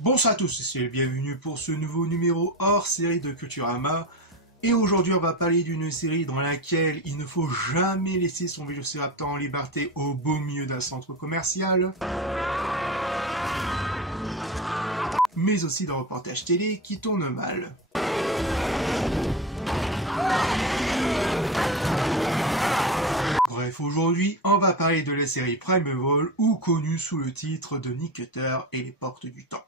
Bonsoir à tous, c'est bienvenue pour ce nouveau numéro hors série de Culturama. Et aujourd'hui on va parler d'une série dans laquelle il ne faut jamais laisser son Vélociraptor en liberté au beau milieu d'un centre commercial. Mais aussi d'un reportage télé qui tourne mal. Bref, aujourd'hui, on va parler de la série Primeval, ou connue sous le titre de Nick Cutter et les Portes du Temps.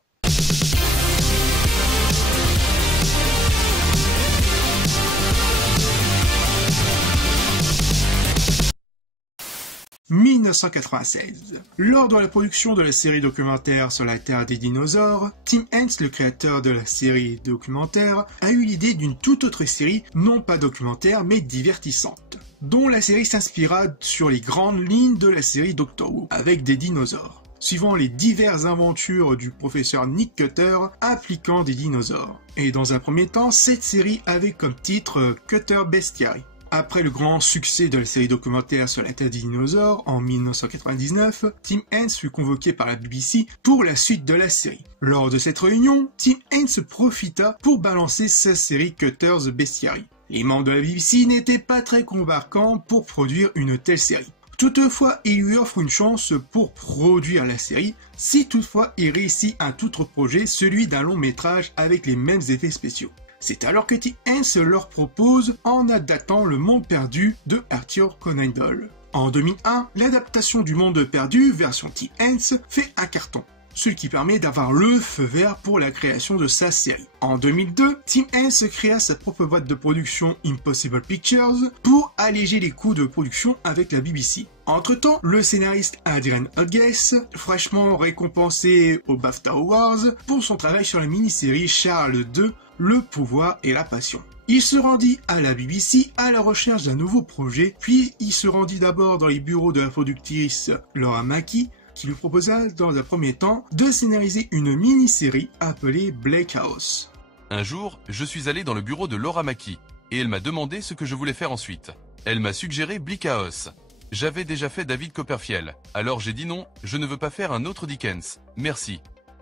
« 1996. Lors de la production de la série documentaire sur la Terre des dinosaures, Tim Hence, le créateur de la série documentaire, a eu l'idée d'une toute autre série, non pas documentaire mais divertissante, dont la série s'inspira sur les grandes lignes de la série Doctor Who, avec des dinosaures, suivant les diverses aventures du professeur Nick Cutter impliquant des dinosaures. Et dans un premier temps, cette série avait comme titre Cutter Bestiary. Après le grand succès de la série documentaire sur la Terre des dinosaures en 1999, Tim Hence fut convoqué par la BBC pour la suite de la série. Lors de cette réunion, Tim Hence profita pour balancer sa série Cutter the Bestiary. Les membres de la BBC n'étaient pas très convaincants pour produire une telle série. Toutefois, il lui offre une chance pour produire la série, si toutefois il réussit un tout autre projet, celui d'un long métrage avec les mêmes effets spéciaux. C'est alors que Tim Hence leur propose en adaptant Le Monde Perdu de Arthur Conan Doyle. En 2001, l'adaptation du Monde Perdu version Tim Hence fait un carton, ce qui permet d'avoir le feu vert pour la création de sa série. En 2002, Tim Hence créa sa propre boîte de production Impossible Pictures pour alléger les coûts de production avec la BBC. Entre-temps, le scénariste Adrian Hughes, fraîchement récompensé aux BAFTA Awards pour son travail sur la mini-série Charles II, Le pouvoir et la passion. Il se rendit à la BBC à la recherche d'un nouveau projet, puis il se rendit d'abord dans les bureaux de la productrice Laura Mackie, qui lui proposa dans un premier temps de scénariser une mini-série appelée Bleak House. Un jour, je suis allé dans le bureau de Laura Mackie, et elle m'a demandé ce que je voulais faire ensuite. Elle m'a suggéré Bleak House. J'avais déjà fait David Copperfield, alors j'ai dit non, je ne veux pas faire un autre Dickens, merci.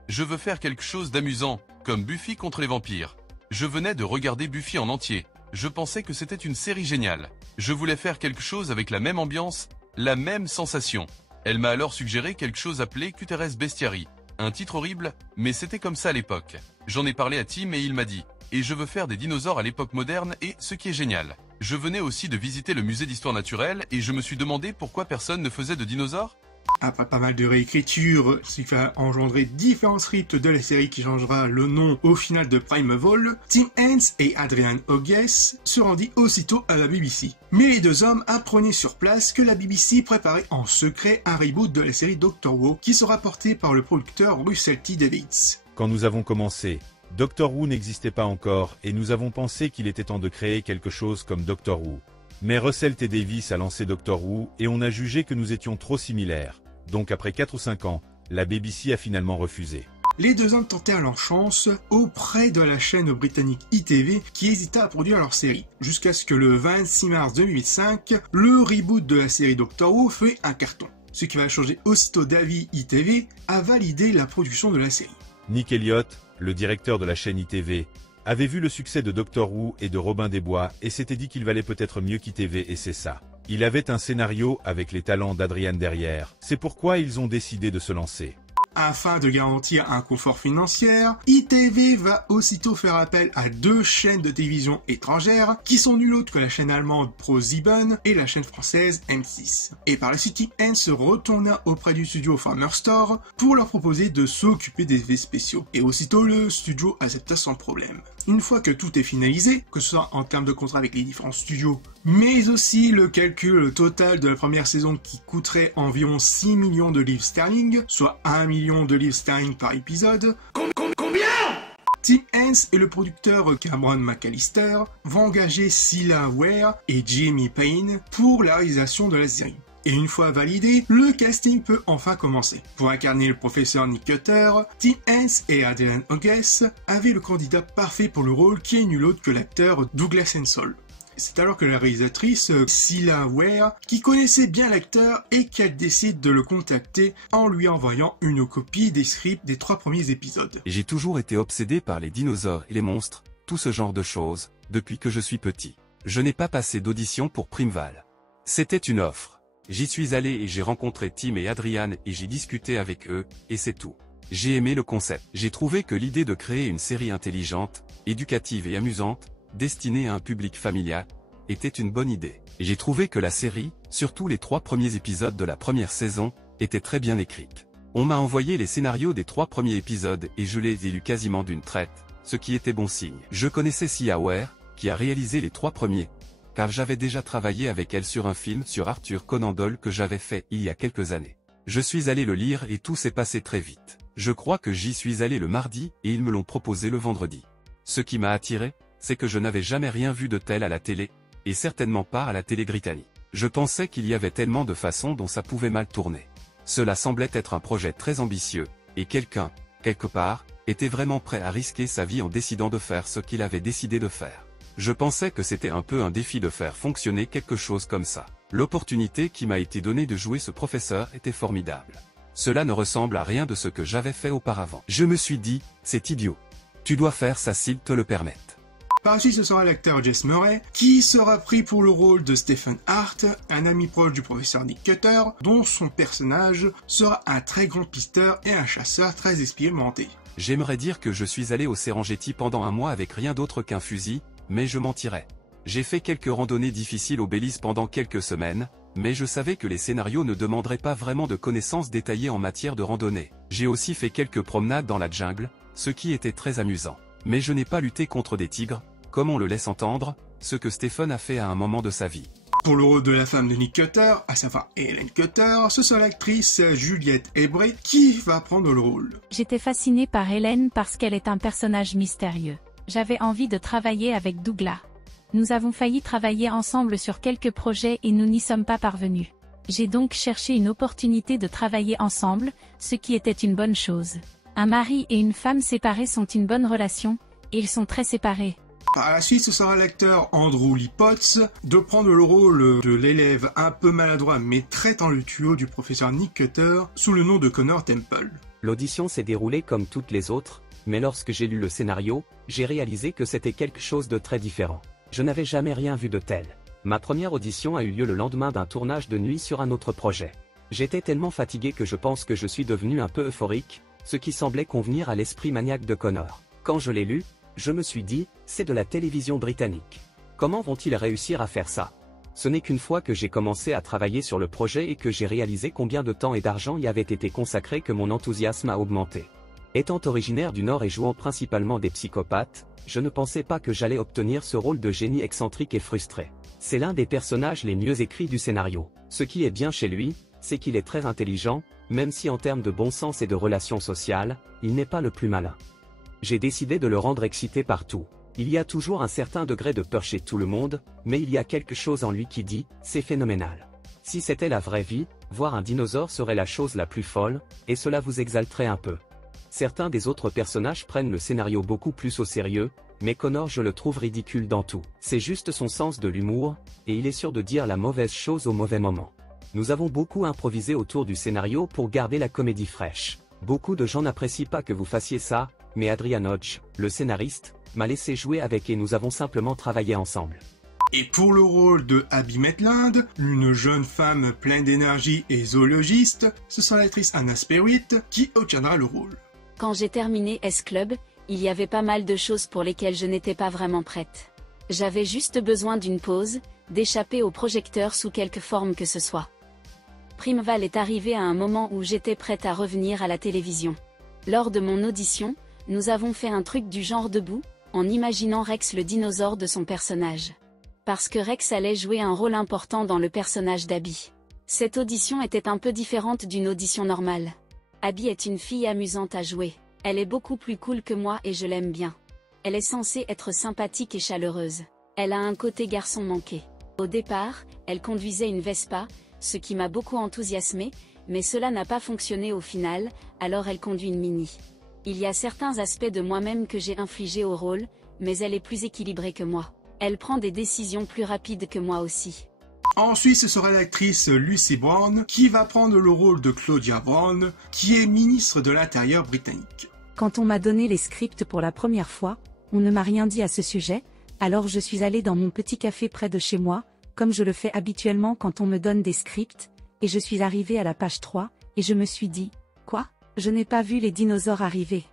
Je veux faire quelque chose d'amusant, comme Buffy contre les vampires. Je venais de regarder Buffy en entier, je pensais que c'était une série géniale. Je voulais faire quelque chose avec la même ambiance, la même sensation. Elle m'a alors suggéré quelque chose appelé Cutter Bestiary. Un titre horrible, mais c'était comme ça à l'époque. J'en ai parlé à Tim et il m'a dit « Et je veux faire des dinosaures à l'époque moderne et ce qui est génial. » Je venais aussi de visiter le musée d'histoire naturelle et je me suis demandé pourquoi personne ne faisait de dinosaures. Après pas mal de réécriture, ce qui va engendrer différents scripts de la série qui changera le nom au final de Primeval, Tim Hence et Adrian Hughes se rendit aussitôt à la BBC. Mais les deux hommes apprenaient sur place que la BBC préparait en secret un reboot de la série Doctor Who qui sera porté par le producteur Russell T. Davies. Quand nous avons commencé, Doctor Who n'existait pas encore et nous avons pensé qu'il était temps de créer quelque chose comme Doctor Who. Mais Russell T. Davies a lancé Doctor Who et on a jugé que nous étions trop similaires. Donc après 4 ou 5 ans, la BBC a finalement refusé. Les deux hommes tentèrent leur chance auprès de la chaîne britannique ITV qui hésita à produire leur série, jusqu'à ce que le 26 mars 2005, le reboot de la série Doctor Who fait un carton. Ce qui va changer aussitôt d'avis, ITV a validé la production de la série. Nick Elliott, le directeur de la chaîne ITV, avait vu le succès de Doctor Who et de Robin des Bois et s'était dit qu'il valait peut-être mieux qu'ITV et c'est ça. Il avait un scénario avec les talents d'Adrian derrière, c'est pourquoi ils ont décidé de se lancer. Afin de garantir un confort financier, ITV va aussitôt faire appel à 2 chaînes de télévision étrangères qui sont nul autre que la chaîne allemande ProSieben et la chaîne française M6. Et par la suite, Tim Hence se retourna auprès du studio Farmer Store pour leur proposer de s'occuper des effets spéciaux. Et aussitôt, le studio accepta sans problème. Une fois que tout est finalisé, que ce soit en termes de contrat avec les différents studios, mais aussi le calcul total de la première saison qui coûterait environ 6 millions de livres sterling, soit 1 million de livres sterling par épisode. Combien? Tim Hence et le producteur Cameron McAllister vont engager Cilla Ware et Jamie Payne pour la réalisation de la série. Et une fois validé, le casting peut enfin commencer. Pour incarner le professeur Nick Cutter, Tim Hence et Adrian Hughes avaient le candidat parfait pour le rôle qui est nul autre que l'acteur Douglas Ansell. C'est alors que la réalisatrice Scylla Ware, qui connaissait bien l'acteur et qu'elle décide de le contacter en lui envoyant une copie des scripts des 3 premiers épisodes. J'ai toujours été obsédé par les dinosaures et les monstres, tout ce genre de choses, depuis que je suis petit. Je n'ai pas passé d'audition pour Primeval. C'était une offre. J'y suis allé et j'ai rencontré Tim et Adrian et j'ai discuté avec eux, et c'est tout. J'ai aimé le concept. J'ai trouvé que l'idée de créer une série intelligente, éducative et amusante, destinée à un public familial, était une bonne idée. J'ai trouvé que la série, surtout les 3 premiers épisodes de la première saison, était très bien écrite. On m'a envoyé les scénarios des 3 premiers épisodes et je les ai lus quasiment d'une traite, ce qui était bon signe. Je connaissais Scylla Ware, qui a réalisé les 3 premiers, car j'avais déjà travaillé avec elle sur un film sur Arthur Conan Doyle que j'avais fait il y a quelques années. Je suis allé le lire et tout s'est passé très vite. Je crois que j'y suis allé le mardi et ils me l'ont proposé le vendredi. Ce qui m'a attiré, c'est que je n'avais jamais rien vu de tel à la télé, et certainement pas à la télé britannique. Je pensais qu'il y avait tellement de façons dont ça pouvait mal tourner. Cela semblait être un projet très ambitieux, et quelqu'un, quelque part, était vraiment prêt à risquer sa vie en décidant de faire ce qu'il avait décidé de faire. Je pensais que c'était un peu un défi de faire fonctionner quelque chose comme ça. L'opportunité qui m'a été donnée de jouer ce professeur était formidable. Cela ne ressemble à rien de ce que j'avais fait auparavant. Je me suis dit, c'est idiot. Tu dois faire ça s'il te le permettent. Par la suite, ce sera l'acteur Jess Murray, qui sera pris pour le rôle de Stephen Hart, un ami proche du professeur Nick Cutter, dont son personnage sera un très grand pisteur et un chasseur très expérimenté. J'aimerais dire que je suis allé au Serengeti pendant un mois avec rien d'autre qu'un fusil, mais je mentirais. J'ai fait quelques randonnées difficiles au Belize pendant quelques semaines, mais je savais que les scénarios ne demanderaient pas vraiment de connaissances détaillées en matière de randonnée. J'ai aussi fait quelques promenades dans la jungle, ce qui était très amusant. Mais je n'ai pas lutté contre des tigres, comme on le laisse entendre, ce que Stephen a fait à un moment de sa vie. Pour le rôle de la femme de Nick Cutter, à savoir Helen Cutter, ce sera l'actrice Juliette Ebrey qui va prendre le rôle. J'étais fascinée par Helen parce qu'elle est un personnage mystérieux. J'avais envie de travailler avec Douglas. Nous avons failli travailler ensemble sur quelques projets et nous n'y sommes pas parvenus. J'ai donc cherché une opportunité de travailler ensemble, ce qui était une bonne chose. Un mari et une femme séparés sont une bonne relation, et ils sont très séparés. Par la suite, ce sera l'acteur Andrew Lee Potts de prendre le rôle de l'élève un peu maladroit mais très talentueux du professeur Nick Cutter sous le nom de Connor Temple. L'audition s'est déroulée comme toutes les autres, mais lorsque j'ai lu le scénario, j'ai réalisé que c'était quelque chose de très différent. Je n'avais jamais rien vu de tel. Ma première audition a eu lieu le lendemain d'un tournage de nuit sur un autre projet. J'étais tellement fatigué que je pense que je suis devenu un peu euphorique, ce qui semblait convenir à l'esprit maniaque de Connor. Quand je l'ai lu, je me suis dit, c'est de la télévision britannique. Comment vont-ils réussir à faire ça? Ce n'est qu'une fois que j'ai commencé à travailler sur le projet et que j'ai réalisé combien de temps et d'argent y avait été consacré que mon enthousiasme a augmenté. Étant originaire du Nord et jouant principalement des psychopathes, je ne pensais pas que j'allais obtenir ce rôle de génie excentrique et frustré. C'est l'un des personnages les mieux écrits du scénario. Ce qui est bien chez lui, c'est qu'il est très intelligent, même si en termes de bon sens et de relations sociales, il n'est pas le plus malin. J'ai décidé de le rendre excité partout. Il y a toujours un certain degré de peur chez tout le monde, mais il y a quelque chose en lui qui dit, c'est phénoménal. Si c'était la vraie vie, voir un dinosaure serait la chose la plus folle, et cela vous exalterait un peu. Certains des autres personnages prennent le scénario beaucoup plus au sérieux, mais Connor je le trouve ridicule dans tout. C'est juste son sens de l'humour, et il est sûr de dire la mauvaise chose au mauvais moment. Nous avons beaucoup improvisé autour du scénario pour garder la comédie fraîche. Beaucoup de gens n'apprécient pas que vous fassiez ça, mais Adrian Hodge, le scénariste, m'a laissé jouer avec et nous avons simplement travaillé ensemble. Et pour le rôle de Abby Maitland, une jeune femme pleine d'énergie et zoologiste, ce sera l'actrice Anna Spearwitt qui obtiendra le rôle. Quand j'ai terminé S-Club, il y avait pas mal de choses pour lesquelles je n'étais pas vraiment prête. J'avais juste besoin d'une pause, d'échapper au projecteur sous quelque forme que ce soit. Primeval est arrivé à un moment où j'étais prête à revenir à la télévision. Lors de mon audition, nous avons fait un truc du genre debout, en imaginant Rex le dinosaure de son personnage. Parce que Rex allait jouer un rôle important dans le personnage d'Abby. Cette audition était un peu différente d'une audition normale. Abby est une fille amusante à jouer. Elle est beaucoup plus cool que moi et je l'aime bien. Elle est censée être sympathique et chaleureuse. Elle a un côté garçon manqué. Au départ, elle conduisait une Vespa, ce qui m'a beaucoup enthousiasmé, mais cela n'a pas fonctionné au final, alors elle conduit une Mini. Il y a certains aspects de moi-même que j'ai infligés au rôle, mais elle est plus équilibrée que moi. Elle prend des décisions plus rapides que moi aussi. Ensuite, ce sera l'actrice Lucy Brown qui va prendre le rôle de Claudia Brown, qui est ministre de l'Intérieur britannique. Quand on m'a donné les scripts pour la première fois, on ne m'a rien dit à ce sujet, alors je suis allée dans mon petit café près de chez moi, comme je le fais habituellement quand on me donne des scripts, et je suis arrivée à la page 3, et je me suis dit, quoi? Je n'ai pas vu les dinosaures arriver.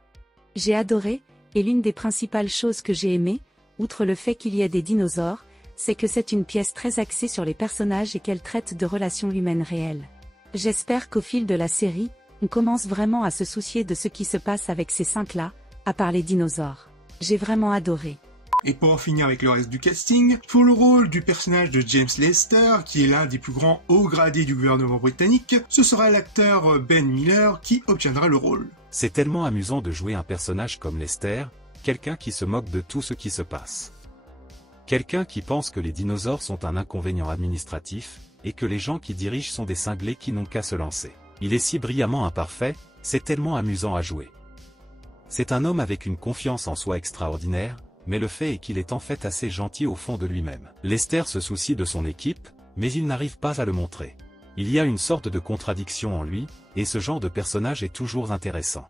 J'ai adoré, et l'une des principales choses que j'ai aimées, outre le fait qu'il y ait des dinosaures, c'est que c'est une pièce très axée sur les personnages et qu'elle traite de relations humaines réelles. J'espère qu'au fil de la série, on commence vraiment à se soucier de ce qui se passe avec ces cinq-là, à part les dinosaures. J'ai vraiment adoré. Et pour en finir avec le reste du casting, pour le rôle du personnage de James Lester, qui est l'un des plus grands hauts gradés du gouvernement britannique, ce sera l'acteur Ben Miller qui obtiendra le rôle. C'est tellement amusant de jouer un personnage comme Lester, quelqu'un qui se moque de tout ce qui se passe. Quelqu'un qui pense que les dinosaures sont un inconvénient administratif, et que les gens qui dirigent sont des cinglés qui n'ont qu'à se lancer. Il est si brillamment imparfait, c'est tellement amusant à jouer. C'est un homme avec une confiance en soi extraordinaire, mais le fait est qu'il est en fait assez gentil au fond de lui-même. Lester se soucie de son équipe, mais il n'arrive pas à le montrer. Il y a une sorte de contradiction en lui, et ce genre de personnage est toujours intéressant.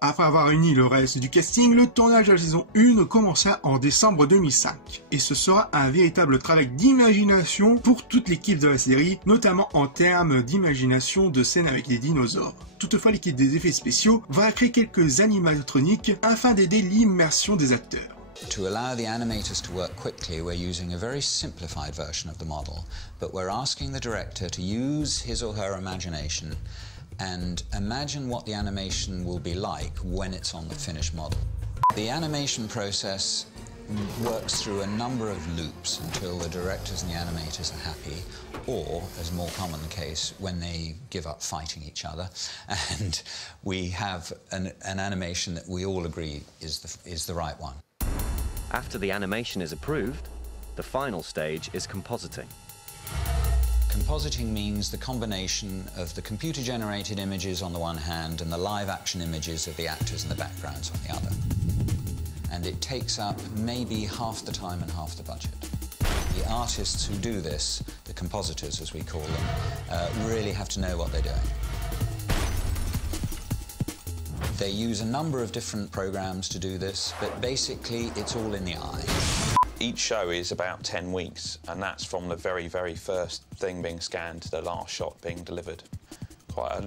Après avoir réuni le reste du casting, le tournage de la saison 1 commença en décembre 2005. Et ce sera un véritable travail d'imagination pour toute l'équipe de la série, notamment en termes d'imagination de scènes avec des dinosaures. Toutefois, l'équipe des effets spéciaux va créer quelques animatroniques afin d'aider l'immersion des acteurs. To allow the animators to work quickly, we're using a very simplified version of the model, but we're asking the director to use his or her imagination and imagine what the animation will be like when it's on the finished model. The animation process works through a number of loops until the directors and the animators are happy, or, as more common the case, when they give up fighting each other, and we have an animation that we all agree is the right one. After the animation is approved, the final stage is compositing. Compositing means the combination of the computer-generated images on the one hand and the live-action images of the actors and the backgrounds on the other. And it takes up maybe half the time and half the budget. The artists who do this, the compositors as we call them, really have to know what they're doing. They use a number of different programs to do this, but basically it's all in the eye. Each show is about 10 weeks, and that's from the very, very first thing being scanned to the last shot being delivered. Quite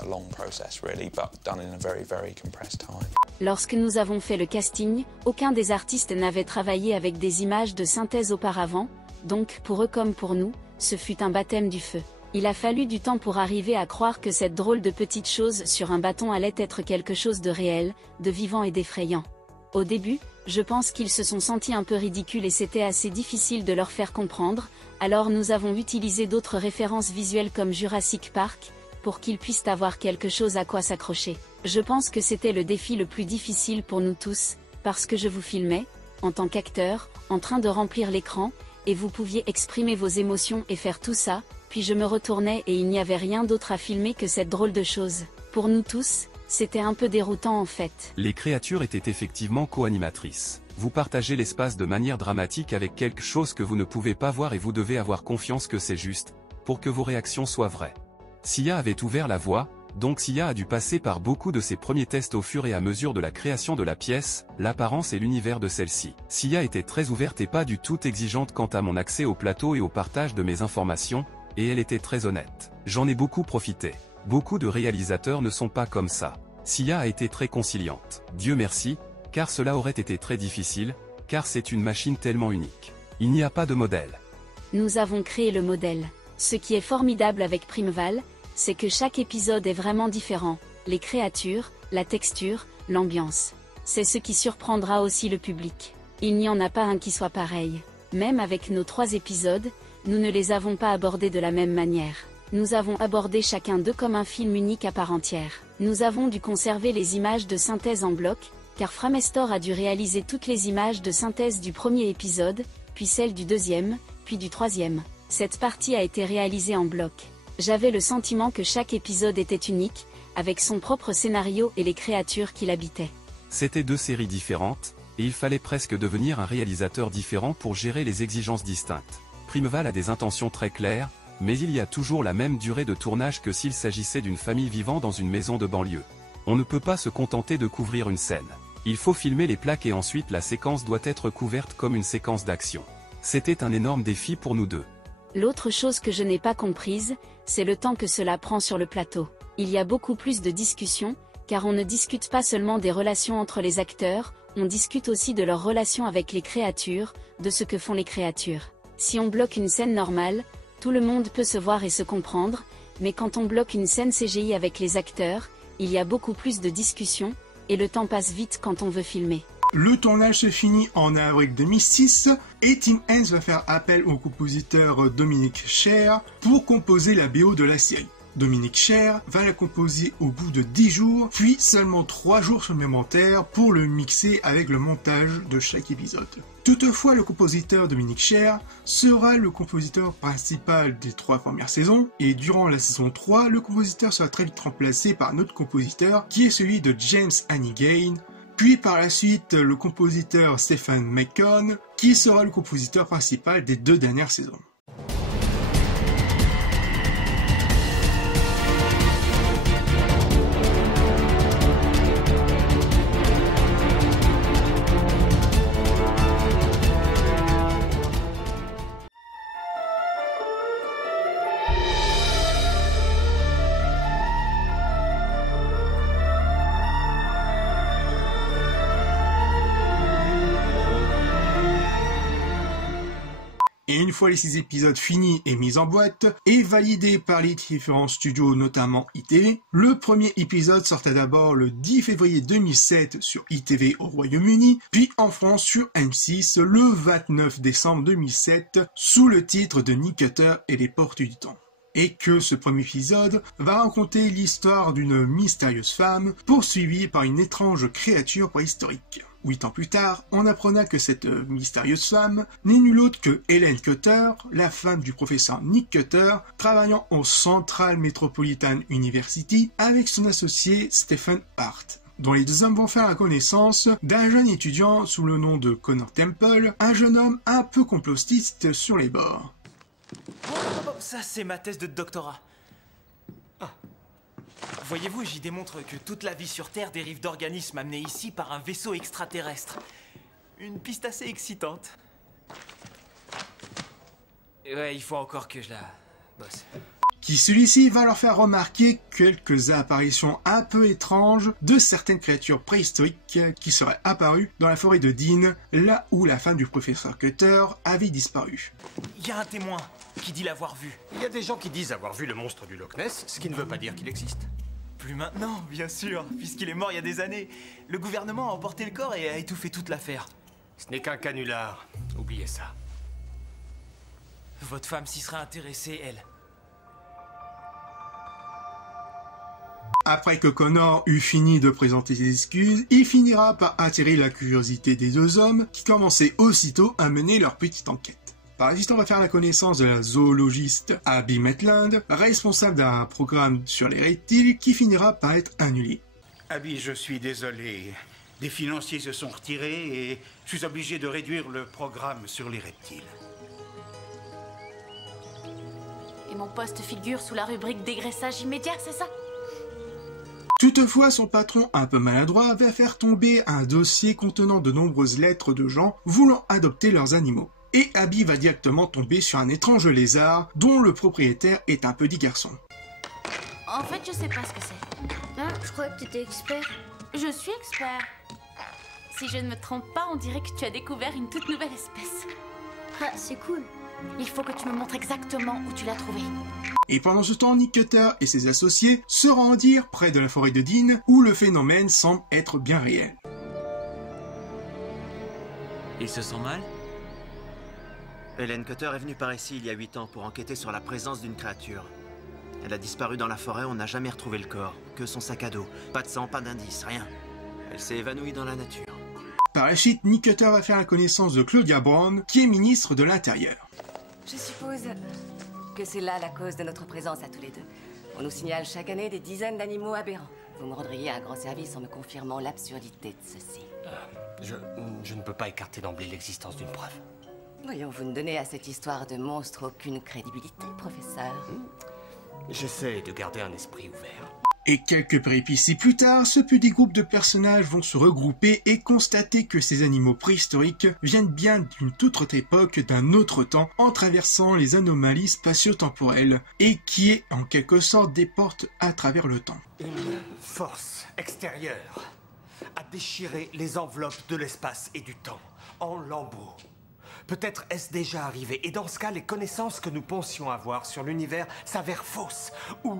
a long process really, but done in a very, very compressed time. Lorsque nous avons fait le casting, aucun des artistes n'avait travaillé avec des images de synthèse auparavant, donc pour eux comme pour nous, ce fut un baptême du feu. Il a fallu du temps pour arriver à croire que cette drôle de petite chose sur un bâton allait être quelque chose de réel, de vivant et d'effrayant. Au début, je pense qu'ils se sont sentis un peu ridicules et c'était assez difficile de leur faire comprendre, alors nous avons utilisé d'autres références visuelles comme Jurassic Park, pour qu'ils puissent avoir quelque chose à quoi s'accrocher. Je pense que c'était le défi le plus difficile pour nous tous, parce que je vous filmais, en tant qu'acteur, en train de remplir l'écran, et vous pouviez exprimer vos émotions et faire tout ça, puis je me retournais et il n'y avait rien d'autre à filmer que cette drôle de chose. Pour nous tous, c'était un peu déroutant en fait. Les créatures étaient effectivement co-animatrices. Vous partagez l'espace de manière dramatique avec quelque chose que vous ne pouvez pas voir et vous devez avoir confiance que c'est juste, pour que vos réactions soient vraies. Sia avait ouvert la voie, donc Sia a dû passer par beaucoup de ses premiers tests au fur et à mesure de la création de la pièce, l'apparence et l'univers de celle-ci. Sia était très ouverte et pas du tout exigeante quant à mon accès au plateau et au partage de mes informations, et elle était très honnête. J'en ai beaucoup profité. Beaucoup de réalisateurs ne sont pas comme ça. Sia a été très conciliante. Dieu merci, car cela aurait été très difficile, car c'est une machine tellement unique. Il n'y a pas de modèle. Nous avons créé le modèle. Ce qui est formidable avec Primeval, c'est que chaque épisode est vraiment différent. Les créatures, la texture, l'ambiance. C'est ce qui surprendra aussi le public. Il n'y en a pas un qui soit pareil. Même avec nos 3 épisodes, nous ne les avons pas abordés de la même manière. Nous avons abordé chacun d'eux comme un film unique à part entière. Nous avons dû conserver les images de synthèse en bloc, car Framestor a dû réaliser toutes les images de synthèse du premier épisode, puis celles du deuxième, puis du troisième. Cette partie a été réalisée en bloc. J'avais le sentiment que chaque épisode était unique, avec son propre scénario et les créatures qui l'habitaient. C'était 2 séries différentes, et il fallait presque devenir un réalisateur différent pour gérer les exigences distinctes. Primeval a des intentions très claires, mais il y a toujours la même durée de tournage que s'il s'agissait d'une famille vivant dans une maison de banlieue. On ne peut pas se contenter de couvrir une scène. Il faut filmer les plaques et ensuite la séquence doit être couverte comme une séquence d'action. C'était un énorme défi pour nous deux. L'autre chose que je n'ai pas comprise, c'est le temps que cela prend sur le plateau. Il y a beaucoup plus de discussions, car on ne discute pas seulement des relations entre les acteurs, on discute aussi de leurs relations avec les créatures, de ce que font les créatures. Si on bloque une scène normale, tout le monde peut se voir et se comprendre, mais quand on bloque une scène CGI avec les acteurs, il y a beaucoup plus de discussions, et le temps passe vite quand on veut filmer. Le tournage se finit en avril 2006 et Tim Hence va faire appel au compositeur Dominic Scher pour composer la BO de la série. Dominic Scher va la composer au bout de 10 jours, puis seulement 3 jours supplémentaires pour le mixer avec le montage de chaque épisode. Toutefois, le compositeur Dominic Scher sera le compositeur principal des 3 premières saisons, et durant la saison 3, le compositeur sera très vite remplacé par un autre compositeur qui est celui de James Hannigan, puis par la suite le compositeur Stephen McCone qui sera le compositeur principal des 2 dernières saisons. Et une fois les 6 épisodes finis et mis en boîte, et validés par les différents studios, notamment ITV, le premier épisode sortait d'abord le 10 février 2007 sur ITV au Royaume-Uni, puis en France sur M6 le 29 décembre 2007, sous le titre de Nick Cutter et les Portes du Temps. Et que ce premier épisode va raconter l'histoire d'une mystérieuse femme poursuivie par une étrange créature préhistorique. 8 ans plus tard, on apprenait que cette mystérieuse femme n'est nulle autre que Helen Cutter, la femme du professeur Nick Cutter, travaillant au Central Metropolitan University avec son associé Stephen Hart, dont les 2 hommes vont faire la connaissance d'un jeune étudiant sous le nom de Connor Temple, un jeune homme un peu complotiste sur les bords. Oh, ça c'est ma thèse de doctorat. Ah. Voyez-vous, j'y démontre que toute la vie sur Terre dérive d'organismes amenés ici par un vaisseau extraterrestre. Une piste assez excitante. Ouais, il faut encore que je la bosse. Qui celui-ci va leur faire remarquer quelques apparitions un peu étranges de certaines créatures préhistoriques qui seraient apparues dans la forêt de Dean, là où la femme du professeur Cutter avait disparu. Il y a un témoin qui dit l'avoir vu. Il y a des gens qui disent avoir vu le monstre du Loch Ness, ce qui ne veut pas dire qu'il existe. Plus maintenant, bien sûr, puisqu'il est mort il y a des années. Le gouvernement a emporté le corps et a étouffé toute l'affaire. Ce n'est qu'un canular, oubliez ça. Votre femme s'y serait intéressée, elle. Après que Connor eut fini de présenter ses excuses, il finira par attirer la curiosité des 2 hommes qui commençaient aussitôt à mener leur petite enquête. Par la suite, on va faire la connaissance de la zoologiste Abby Maitland, responsable d'un programme sur les reptiles qui finira par être annulé. Abby, je suis désolé. Des financiers se sont retirés et je suis obligé de réduire le programme sur les reptiles. Et mon poste figure sous la rubrique dégraissage immédiat, c'est ça ? Toutefois, son patron un peu maladroit va faire tomber un dossier contenant de nombreuses lettres de gens voulant adopter leurs animaux. Et Abby va directement tomber sur un étrange lézard dont le propriétaire est un petit garçon. En fait, je sais pas ce que c'est. Ah, je croyais que t'étais expert. Je suis expert. Si je ne me trompe pas, on dirait que tu as découvert une toute nouvelle espèce. Ah, c'est cool. Il faut que tu me montres exactement où tu l'as trouvée. Et pendant ce temps, Nick Cutter et ses associés se rendirent près de la forêt de Dean, où le phénomène semble être bien réel. Il se sent mal ? Helen Cutter est venue par ici il y a 8 ans pour enquêter sur la présence d'une créature. Elle a disparu dans la forêt, on n'a jamais retrouvé le corps. Que son sac à dos. Pas de sang, pas d'indice, rien. Elle s'est évanouie dans la nature. Par la suite, Nick Cutter va faire la connaissance de Claudia Brown, qui est ministre de l'Intérieur. Je suppose que c'est là la cause de notre présence à tous les deux. On nous signale chaque année des dizaines d'animaux aberrants. Vous me rendriez un grand service en me confirmant l'absurdité de ceci. Je ne peux pas écarter d'emblée l'existence d'une preuve. Voyons, vous ne donnez à cette histoire de monstre aucune crédibilité, professeur. J'essaie de garder un esprit ouvert. Et quelques péripéties plus tard, ce petit groupe de personnages vont se regrouper et constater que ces animaux préhistoriques viennent bien d'une toute autre époque, d'un autre temps, en traversant les anomalies spatio-temporelles, et qui est en quelque sorte des portes à travers le temps. Une force extérieure a déchiré les enveloppes de l'espace et du temps en lambeaux. Peut-être est-ce déjà arrivé, et dans ce cas, les connaissances que nous pensions avoir sur l'univers s'avèrent fausses, ou...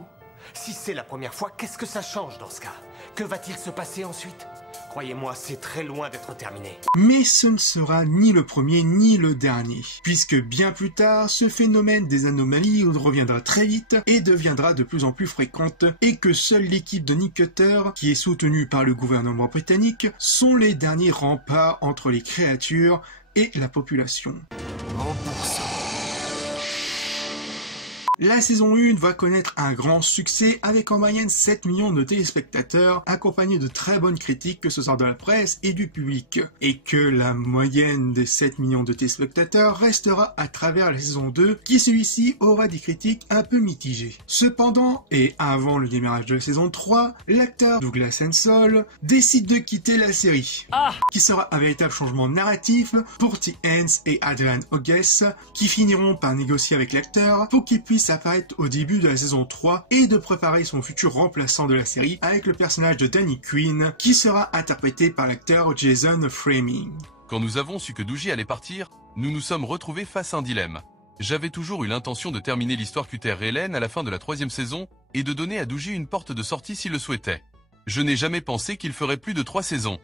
Si c'est la première fois, qu'est-ce que ça change dans ce cas? Que va-t-il se passer ensuite? Croyez-moi, c'est très loin d'être terminé. Mais ce ne sera ni le premier ni le dernier, puisque bien plus tard, ce phénomène des anomalies reviendra très vite et deviendra de plus en plus fréquente, et que seule l'équipe de Nick Cutter, qui est soutenue par le gouvernement britannique, sont les derniers remparts entre les créatures et la population. La saison 1 va connaître un grand succès avec en moyenne 7 millions de téléspectateurs, accompagnés de très bonnes critiques que ce soit de la presse et du public, et que la moyenne des 7 millions de téléspectateurs restera à travers la saison 2, qui celui-ci aura des critiques un peu mitigées. Cependant, et avant le démarrage de la saison 3, l'acteur Douglas Hensall décide de quitter la série, qui sera un véritable changement narratif pour Tim Hens et Adrian Hughes, qui finiront par négocier avec l'acteur pour qu'il puisse apparaître au début de la saison 3 et de préparer son futur remplaçant de la série avec le personnage de Danny Quinn qui sera interprété par l'acteur Jason Framing. Quand nous avons su que Dougie allait partir, nous nous sommes retrouvés face à un dilemme. J'avais toujours eu l'intention de terminer l'histoire Cutter et Hélène à la fin de la 3e saison et de donner à Dougie une porte de sortie s'il le souhaitait. Je n'ai jamais pensé qu'il ferait plus de 3 saisons.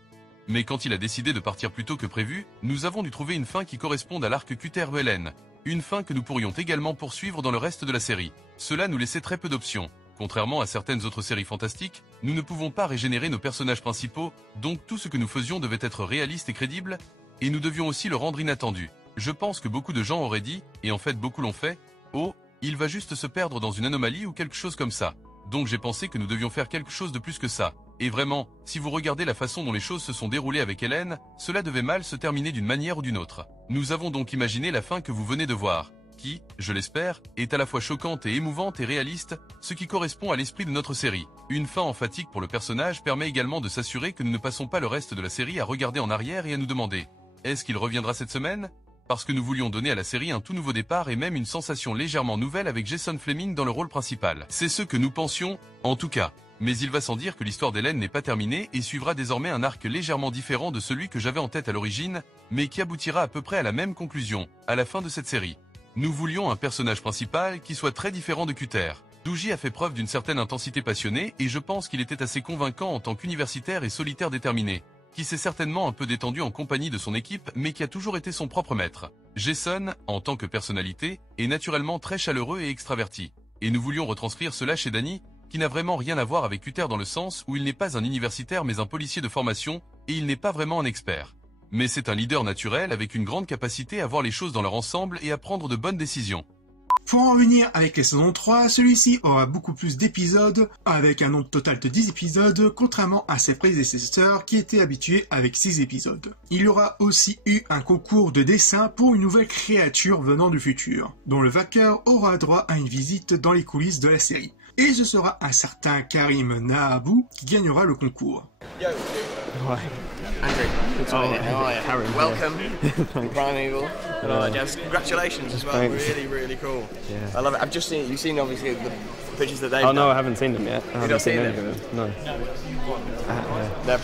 Mais quand il a décidé de partir plus tôt que prévu, nous avons dû trouver une fin qui corresponde à l'arc Cutter et Hélène. Une fin que nous pourrions également poursuivre dans le reste de la série. Cela nous laissait très peu d'options. Contrairement à certaines autres séries fantastiques, nous ne pouvons pas régénérer nos personnages principaux, donc tout ce que nous faisions devait être réaliste et crédible, et nous devions aussi le rendre inattendu. Je pense que beaucoup de gens auraient dit, et en fait beaucoup l'ont fait, « Oh, il va juste se perdre dans une anomalie ou quelque chose comme ça ». Donc j'ai pensé que nous devions faire quelque chose de plus que ça. Et vraiment, si vous regardez la façon dont les choses se sont déroulées avec Hélène, cela devait mal se terminer d'une manière ou d'une autre. Nous avons donc imaginé la fin que vous venez de voir, qui, je l'espère, est à la fois choquante et émouvante et réaliste, ce qui correspond à l'esprit de notre série. Une fin emphatique pour le personnage permet également de s'assurer que nous ne passons pas le reste de la série à regarder en arrière et à nous demander « Est-ce qu'il reviendra cette semaine ?» Parce que nous voulions donner à la série un tout nouveau départ et même une sensation légèrement nouvelle avec Jason Fleming dans le rôle principal. C'est ce que nous pensions, en tout cas. Mais il va sans dire que l'histoire d'Hélène n'est pas terminée et suivra désormais un arc légèrement différent de celui que j'avais en tête à l'origine, mais qui aboutira à peu près à la même conclusion, à la fin de cette série. Nous voulions un personnage principal qui soit très différent de Cutter. Dougie a fait preuve d'une certaine intensité passionnée et je pense qu'il était assez convaincant en tant qu'universitaire et solitaire déterminé, qui s'est certainement un peu détendu en compagnie de son équipe mais qui a toujours été son propre maître. Jason, en tant que personnalité, est naturellement très chaleureux et extraverti. Et nous voulions retranscrire cela chez Danny, qui n'a vraiment rien à voir avec Cutter dans le sens où il n'est pas un universitaire mais un policier de formation, et il n'est pas vraiment un expert. Mais c'est un leader naturel avec une grande capacité à voir les choses dans leur ensemble et à prendre de bonnes décisions. Pour en revenir avec les saisons 3, celui-ci aura beaucoup plus d'épisodes, avec un nombre total de 10 épisodes, contrairement à ses prédécesseurs qui étaient habitués avec 6 épisodes. Il y aura aussi eu un concours de dessin pour une nouvelle créature venant du futur, dont le vainqueur aura droit à une visite dans les coulisses de la série. Et ce sera un certain Karim Nahabou qui gagnera le concours. Hi. Andrew, good to meet you. How are you? Karen, welcome. Primeval. And just congratulations as well. Thanks. Really, really cool. Yeah. I love it. I've just seen, you've seen obviously the pictures that they've done. No, I haven't seen them yet. You've not seen them? No. They're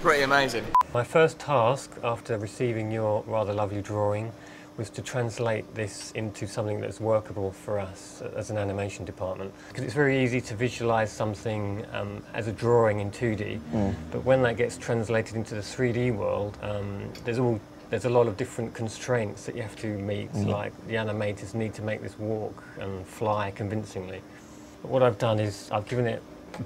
pretty amazing. My first task after receiving your rather lovely drawing was to translate this into something that's workable for us as an animation department. Because it's very easy to visualize something as a drawing in 2D, but when that gets translated into the 3D world, there's a lot of different constraints that you have to meet, like the animators need to make this walk and fly convincingly. But what I've done is I've given it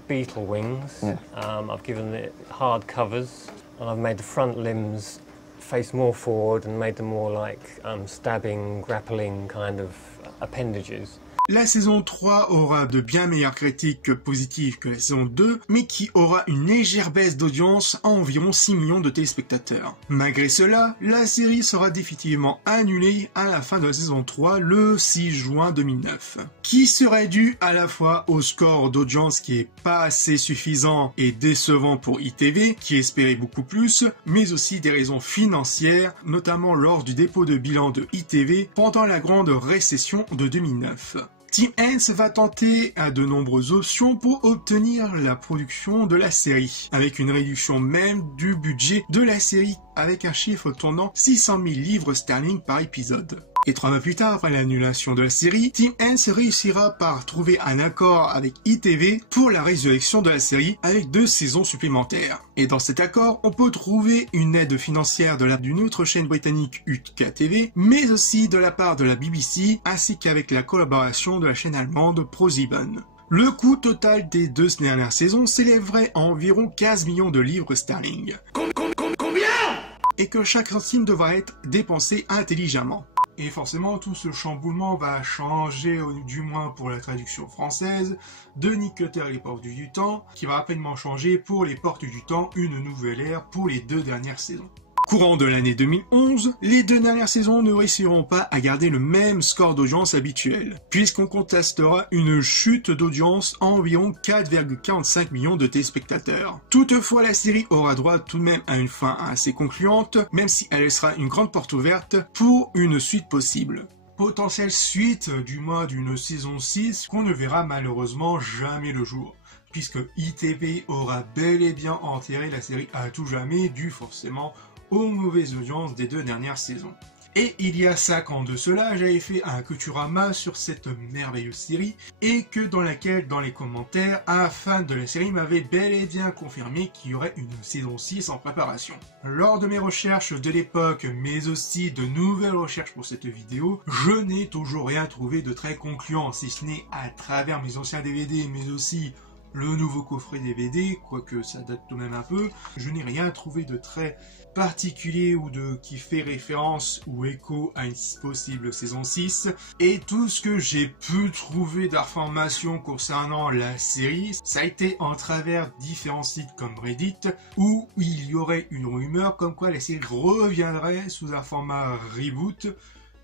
beetle wings, I've given it hard covers, and I've made the front limbs face more forward and made them more like stabbing, grappling kind of appendages. La saison 3 aura de bien meilleures critiques positives que la saison 2, mais qui aura une légère baisse d'audience à environ 6 millions de téléspectateurs. Malgré cela, la série sera définitivement annulée à la fin de la saison 3 le 6 juin 2009, qui serait dû à la fois au score d'audience qui est pas assez suffisant et décevant pour ITV, qui espérait beaucoup plus, mais aussi des raisons financières, notamment lors du dépôt de bilan de ITV pendant la grande récession de 2009. Tim Hence va tenter à de nombreuses options pour obtenir la production de la série, avec une réduction même du budget de la série, avec un chiffre tournant 600 000 livres sterling par épisode. Et 3 mois plus tard, après l'annulation de la série, Tim Hence réussira par trouver un accord avec ITV pour la résurrection de la série avec 2 saisons supplémentaires. Et dans cet accord, on peut trouver une aide financière de la d'une autre chaîne britannique UKTV, mais aussi de la part de la BBC, ainsi qu'avec la collaboration de la chaîne allemande ProSieben. Le coût total des 2 dernières saisons s'élèverait à environ 15 millions de livres sterling. Combien ? Et que chaque centime devra être dépensé intelligemment. Et forcément, tout ce chamboulement va changer, du moins pour la traduction française, de Nick Cutter et les Portes du Temps, qui va rapidement changer pour les Portes du Temps, une nouvelle ère pour les 2 dernières saisons. Courant de l'année 2011, les 2 dernières saisons ne réussiront pas à garder le même score d'audience habituel, puisqu'on contestera une chute d'audience à environ 4,45 millions de téléspectateurs. Toutefois, la série aura droit tout de même à une fin assez concluante, même si elle laissera une grande porte ouverte pour une suite possible. Potentielle suite, du moins d'une saison 6, qu'on ne verra malheureusement jamais le jour, puisque ITV aura bel et bien enterré la série à tout jamais, dû forcément aux mauvaises audiences des 2 dernières saisons. Et il y a 5 ans de cela, j'avais fait un Culturama sur cette merveilleuse série, et que dans laquelle, dans les commentaires, un fan de la série m'avait bel et bien confirmé qu'il y aurait une saison 6 en préparation. Lors de mes recherches de l'époque, mais aussi de nouvelles recherches pour cette vidéo, je n'ai toujours rien trouvé de très concluant, si ce n'est à travers mes anciens DVD, mais aussi le nouveau coffret DVD, quoique ça date tout de même un peu, je n'ai rien trouvé de très particulier ou qui fait référence ou écho à une possible saison 6. Et tout ce que j'ai pu trouver d'informations concernant la série, ça a été en travers différents sites comme Reddit, où il y aurait une rumeur comme quoi la série reviendrait sous un format reboot,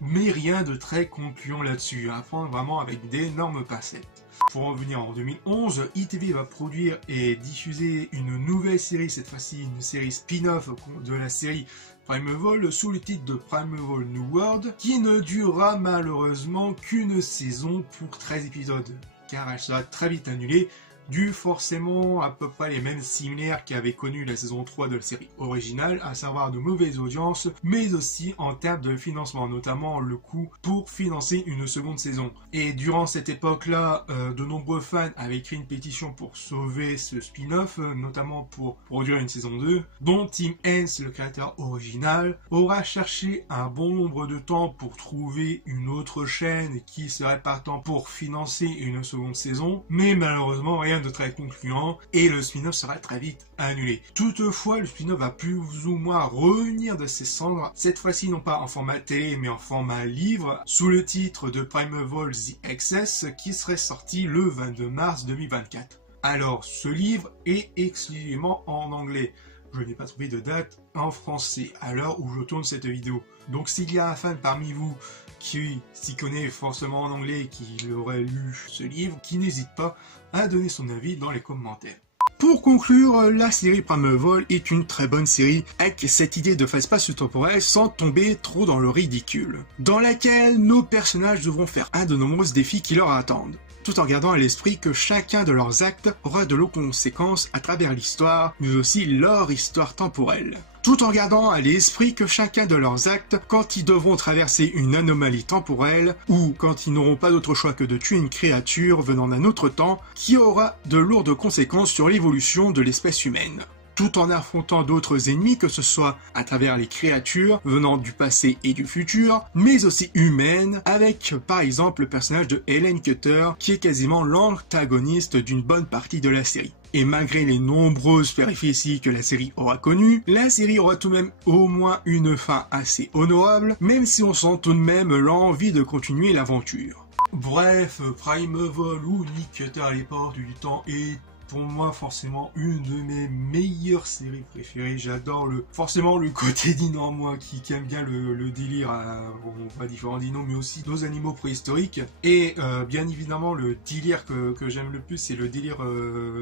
mais rien de très concluant là-dessus, à prendre vraiment avec d'énormes pincettes. Pour revenir en 2011, ITV va produire et diffuser une nouvelle série, cette fois-ci une série spin-off de la série Primeval sous le titre de Primeval New World, qui ne durera malheureusement qu'une saison pour 13 épisodes, car elle sera très vite annulée, dû forcément à peu près les mêmes similaires qu'avait connu la saison 3 de la série originale, à savoir de mauvaises audiences, mais aussi en termes de financement, notamment le coût pour financer une seconde saison. Et durant cette époque-là, de nombreux fans avaient écrit une pétition pour sauver ce spin-off, notamment pour produire une saison 2, dont Tim Hence, le créateur original, aura cherché un bon nombre de temps pour trouver une autre chaîne qui serait partant pour financer une seconde saison, mais malheureusement rien de très concluant et le spin-off sera très vite annulé. Toutefois, le spin-off va plus ou moins revenir de ses cendres, cette fois-ci non pas en format télé mais en format livre, sous le titre de Primeval The Excess qui serait sorti le 22 mars 2024. Alors, ce livre est exclusivement en anglais. Je n'ai pas trouvé de date en français à l'heure où je tourne cette vidéo. Donc s'il y a un fan parmi vous qui s'y connaît forcément en anglais et qui aurait lu ce livre, qui n'hésite pas à donner son avis dans les commentaires. Pour conclure, la série Primeval est une très bonne série avec cette idée de phase spatio-temporelle sans tomber trop dans le ridicule, dans laquelle nos personnages devront faire un de nombreux défis qui leur attendent, tout en gardant à l'esprit que chacun de leurs actes aura de lourdes conséquences à travers l'histoire, mais aussi leur histoire temporelle. Tout en gardant à l'esprit que chacun de leurs actes, quand ils devront traverser une anomalie temporelle, ou quand ils n'auront pas d'autre choix que de tuer une créature venant d'un autre temps, qui aura de lourdes conséquences sur l'évolution de l'espèce humaine. Tout en affrontant d'autres ennemis, que ce soit à travers les créatures venant du passé et du futur, mais aussi humaines, avec par exemple le personnage de Helen Cutter, qui est quasiment l'antagoniste d'une bonne partie de la série. Et malgré les nombreuses péripéties que la série aura connues, la série aura tout de même au moins une fin assez honorable, même si on sent tout de même l'envie de continuer l'aventure. Bref, Primeval ou Nick Cutter à l'époque du temps est pour moi forcément une de mes meilleures séries préférées. J'adore forcément le côté dino en moi qui aime bien le délire, pas différents dinos mais aussi nos animaux préhistoriques. Et bien évidemment le délire que j'aime le plus, c'est le délire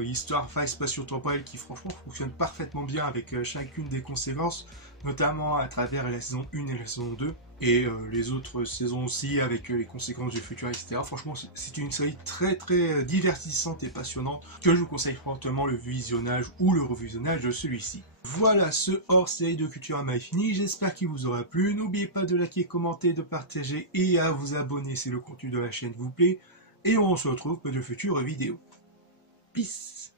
histoire faille spatio-temporelle qui franchement fonctionne parfaitement bien avec chacune des conséquences, notamment à travers la saison 1 et la saison 2. Et les autres saisons aussi avec les conséquences du futur, etc. Franchement, c'est une série très très divertissante et passionnante que je vous conseille fortement le visionnage ou le revisionnage de celui-ci. Voilà, ce hors-série de Culturama est fini, j'espère qu'il vous aura plu. N'oubliez pas de liker, commenter, de partager et à vous abonner si le contenu de la chaîne vous plaît. Et on se retrouve pour de futures vidéos. Peace!